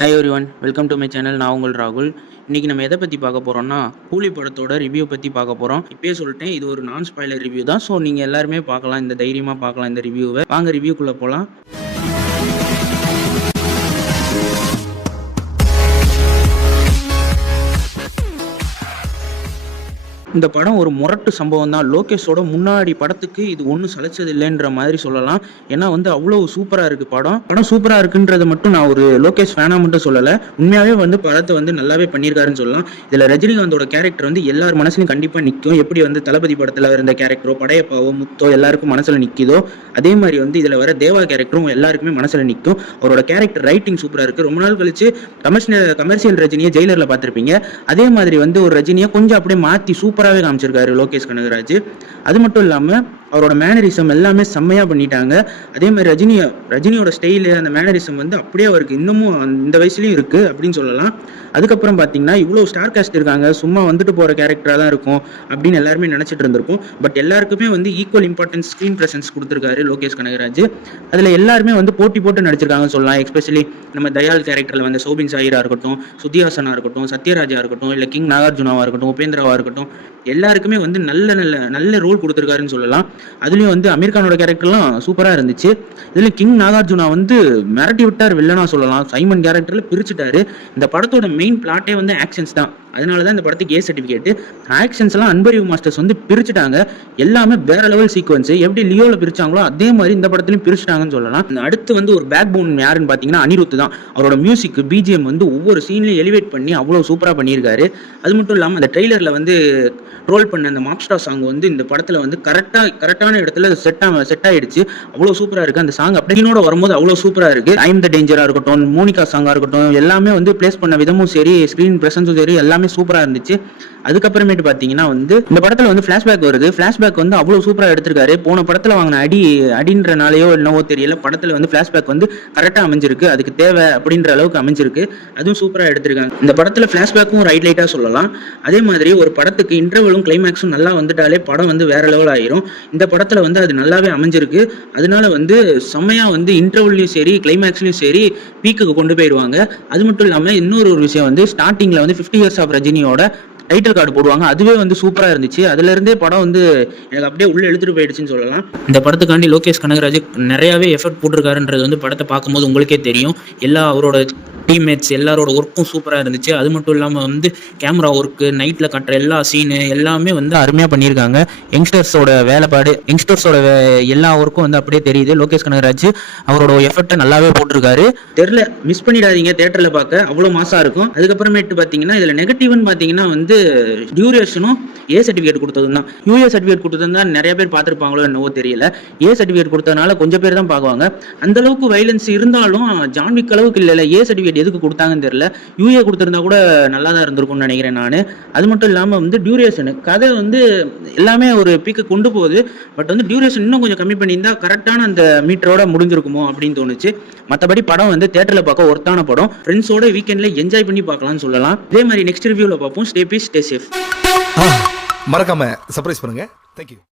Hi everyone, welcome to my channel. நான் உங்கள் ராகுல். இன்றைக்கி நம்ம எதை பற்றி பார்க்க போகிறோம்னா, கூலி படத்தோட ரிவ்யூ பற்றி பார்க்க போகிறோம். இப்போயே சொல்லிட்டேன், இது ஒரு நான் ஸ்பாய்லர் ரிவ்யூ தான். ஸோ நீங்கள் எல்லாருமே பார்க்கலாம், இந்த தைரியமாக பார்க்கலாம் இந்த ரிவ்யூவை. வாங்க ரிவ்யூக்குள்ளே போகலாம். இந்த படம் ஒரு முரட்டு சம்பவம் தான். லோகேஷோட முன்னாடி படத்துக்கு இது ஒன்றும் சளைச்சது இல்லைன்ற மாதிரி சொல்லலாம். ஏன்னா அவ்வளோ சூப்பராக இருக்குது படம் சூப்பராக இருக்குன்றதை மட்டும் நான் ஒரு லோகேஷ் ஃபேனாக மட்டும் சொல்லலை. உண்மையாகவே படத்தை நல்லாவே பண்ணியிருக்காருன்னு சொல்லலாம். இதில் ரஜினிகாந்தோட கேரக்டர் எல்லார் மனசுலையும் கண்டிப்பாக நிற்கும். எப்படி தளபதி படத்தில் இருந்த கேரக்டரோ, படையப்பாவோ, முத்தோ எல்லாருக்கும் மனசில் நிற்கிதோ, அதே மாதிரி இதில் வர தேவா கேரக்டரும் எல்லாருக்குமே மனசில் நிற்கும். அவரோட கேரக்டர் ரைட்டிங் சூப்பராக இருக்குது. ரொம்ப நாள் கழிச்சு கமர்ஷியல் ரஜினியை ஜெயிலரில் பார்த்துருப்பீங்க. அதே மாதிரி ஒரு ரஜினியை கொஞ்சம் அப்படியே மாற்றி சூப்பராகவே காமிச்சிருக்காரு லோகேஷ் கனகராஜ். அது மட்டும் இல்லாமல் அவரோட மேனரிசம் எல்லாமே செம்மையாக பண்ணிட்டாங்க. அதே மாதிரி ரஜினியோட ஸ்டைலு, அந்த மேனரிசம் அப்படியே அவருக்கு இன்னமும் இந்த வயசுலையும் இருக்குது அப்படின்னு சொல்லலாம். அதுக்கப்புறம் பார்த்தீங்கன்னா இவ்வளோ ஸ்டார் காஸ்ட் இருக்காங்க, சும்மா போகிற கேரக்டராக தான் இருக்கும் அப்படின்னு எல்லாருமே நினச்சிட்டு இருந்திருக்கும். பட் எல்லாருக்குமே ஈக்குவல் இம்பார்ட்டன்ஸ் ஸ்க்ரீன் ப்ரெசன்ஸ் கொடுத்துருக்காரு லோகேஷ் கனகராஜ். அதில் எல்லாருமே போட்டி போட்டு நடிச்சிருக்காங்கன்னு சொல்லலாம். எஸ்பெஷலி நம்ம தயால் கேரக்டரில் சோபின் சாயிரா இருக்கட்டும், சுத்திஹாசனா இருக்கட்டும், சத்யராஜா இருக்கட்டும், இல்லை கிங் நாகார்ஜுனாவாக இருக்கட்டும், உபேந்திராவாக இருக்கட்டும், எல்லாருக்குமே நல்ல ரோல் கொடுத்துருக்காருன்னு சொல்லலாம். அதுலேயும் அமீர் கானோட கேரக்டர்லாம் சூப்பராக இருந்துச்சு. இதில் கிங் நாகார்ஜுனா மிரட்டி விட்டார் வில்லனா சொல்லலாம். சைமன் கேரக்டரில் பிரிச்சுட்டாரு. இந்த படத்தோட மெயின் பிளாட்டே ஆக்ஷன்ஸ் தான். அதனால தான் இந்த படத்துக்கு ஏ சர்டிஃபிகேட். ஆக்ஷன்ஸ் எல்லாம் அன்பரிவு மாஸ்டர்ஸ் பிரிச்சுட்டாங்க. எல்லாமே வேற லெவல் சீக்வன்ஸ். எப்படி லியோவில் பிரிச்சாங்களோ அதே மாதிரி இந்த படத்துலையும் பிரிச்சுட்டாங்கன்னு சொல்லலாம். அடுத்து ஒரு பேக் போன் யாருன்னு பார்த்தீங்கன்னா அனிருத் தான். அவரோட மியூசிக் பிஜிஎம் ஒவ்வொரு சீன்லையும் எலிவேட் பண்ணி அவ்வளோ சூப்பராக பண்ணியிருக்காரு. அது மட்டும் இல்லாமல் அந்த ட்ரெய்லரில் ரோல் பண்ண அந்த மாப்ஸ்டா சாங் இந்த படத்தில் கரெக்டான இடத்துல செட் ஆயிடுச்சு. அவ்வளோ சூப்பராக இருக்குது அந்த சாங். அப்படினோட வரும்போது அவ்வளோ சூப்பராக இருக்குது. ஐம் த டேஞ்சராக இருக்கட்டும், மோனிகா சாங்காக இருக்கட்டும், எல்லாமே பிளேஸ் பண்ண விதமும் சரி, ஸ்க்ரீன் பிரசன்ஸும் சரி, எல்லாமே சூப்பராக இருந்துச்சு. அதுக்கப்புறமேட்டு பார்த்தீங்கன்னா இந்த படத்தில் ஃப்ளாஷ்பேக் வருது. ஃப்ளாஷ்பேக் அவ்வளோ சூப்பராக எடுத்திருக்காரு. போன படத்தில் வாங்கின அடின்றனாலேயோ என்னவோ தெரியல, படத்தில் ஃப்ளாஷ்பேக் கரெக்டாக அமைஞ்சிருக்கு. அதுக்கு தேவை அப்படின்ற அளவுக்கு அமைஞ்சிருக்கு. அதுவும் சூப்பராக எடுத்திருக்காங்க. இந்த படத்தில் ஃப்ளாஷ்பேக்கும் ரைட் லைட்டாக சொல்லலாம். அதே மாதிரி ஒரு படத்துக்கு இன்டர்வலும் கிளைமேக்ஸும் நல்லா வந்துட்டாலே படம் வேற லெவல் ஆயிரும். இந்த படத்தில் அது நல்லாவே அமைஞ்சிருக்கு. அதனால செம்மையாக இன்டர்வல்லையும் சரி, கிளைமேக்ஸ்லையும் சரி பீக்குக்கு கொண்டு போயிடுவாங்க. அது மட்டும் இல்லாமல் இன்னொரு விஷயம் ஸ்டார்டிங்கில் 50 இயர்ஸ் ஆஃப் ரஜினியோட டைட்டில் கார்டு போடுவாங்க. அதுவே சூப்பராக இருந்துச்சு. அதுலேருந்தே படம் எனக்கு அப்படியே உள்ளே எடுத்துகிட்டு போயிடுச்சுன்னு சொல்லலாம். இந்த படத்துக்காண்டி லோகேஷ் கனகராஜ் நிறையாவே எஃபர்ட் போட்டிருக்காருன்றது படத்தை பார்க்கும்போது உங்களுக்கே தெரியும். அவரோட டீம்மேட்ஸ் எல்லாரோட ஒர்க்கும் சூப்பராக இருந்துச்சு. அது மட்டும் இல்லாமல் கேமரா ஒர்க்கு, நைட்டில் கட்டுற எல்லா சீனு எல்லாமே அருமையாக பண்ணியிருக்காங்க. யங்ஸ்டர்ஸோட வேலைப்பாடு, யங்ஸ்டர்ஸோட எல்லா ஒர்க்கும் அப்படியே தெரியுது. லோகேஷ் கனகராஜ் அவரோட எஃபர்ட்டை நல்லாவே போட்டிருக்காரு. தெரியல, மிஸ் பண்ணிடாதீங்க, தேட்டரில் பார்க்க அவ்வளோ மாசாக இருக்கும். அதுக்கப்புறமேட்டு பார்த்தீங்கன்னா இதில் நெகட்டிவ்னு பார்த்தீங்கன்னா டியூரேஷனும் ஏ சர்டிஃபிகேட் கொடுத்தது தான். யூஏ சர்டிஃபிகேட் கொடுத்தது தான் நிறைய பேர் பார்த்துருப்பாங்களோ என்னவோ தெரியல. ஏ சர்டிஃபிகேட் கொடுத்ததுனால கொஞ்சம் பேர் தான் பார்க்குவாங்க. அந்த அளவுக்கு வைலன்ஸ் இருந்தாலும் ஜான்விக் அளவுக்கு இல்லை. ஏ சர்டிஃபிகேட் எதுக்கு கொடுத்தாங்கன்னு தெரியல. யூஏ கொடுத்திருந்தா கூட நல்லா தான் இருந்திருக்கும்னு நினைக்கிறேன் நான். அது மட்டும் இல்லாமல் டியூரேஷன் கதை எல்லாமே ஒரு பீக்கு கொண்டு போகுது. பட் டியூரேஷன் இன்னும் கொஞ்சம் கம்மி பண்ணியிருந்தா கரெக்டான அந்த மீட்டரோட முடிஞ்சிருக்குமோ அப்படின்னு தோணுச்சு. மற்றபடி படம் தேட்டரில் பார்க்க ஒர்த்தான படம். ஃப்ரெண்ட்ஸோட வீக்கெண்டில் என்ஜாய் பண்ணி பார்க்கலாம்னு சொல்லலாம். இதே மாதிரி நெக்ஸ்ட் ரிவ்யூவில் பார்ப்போம். Stay peace, stay safe. மறக்காம சர்ப்ரைஸ் பண்ணுங்க. தேங்க்யூ.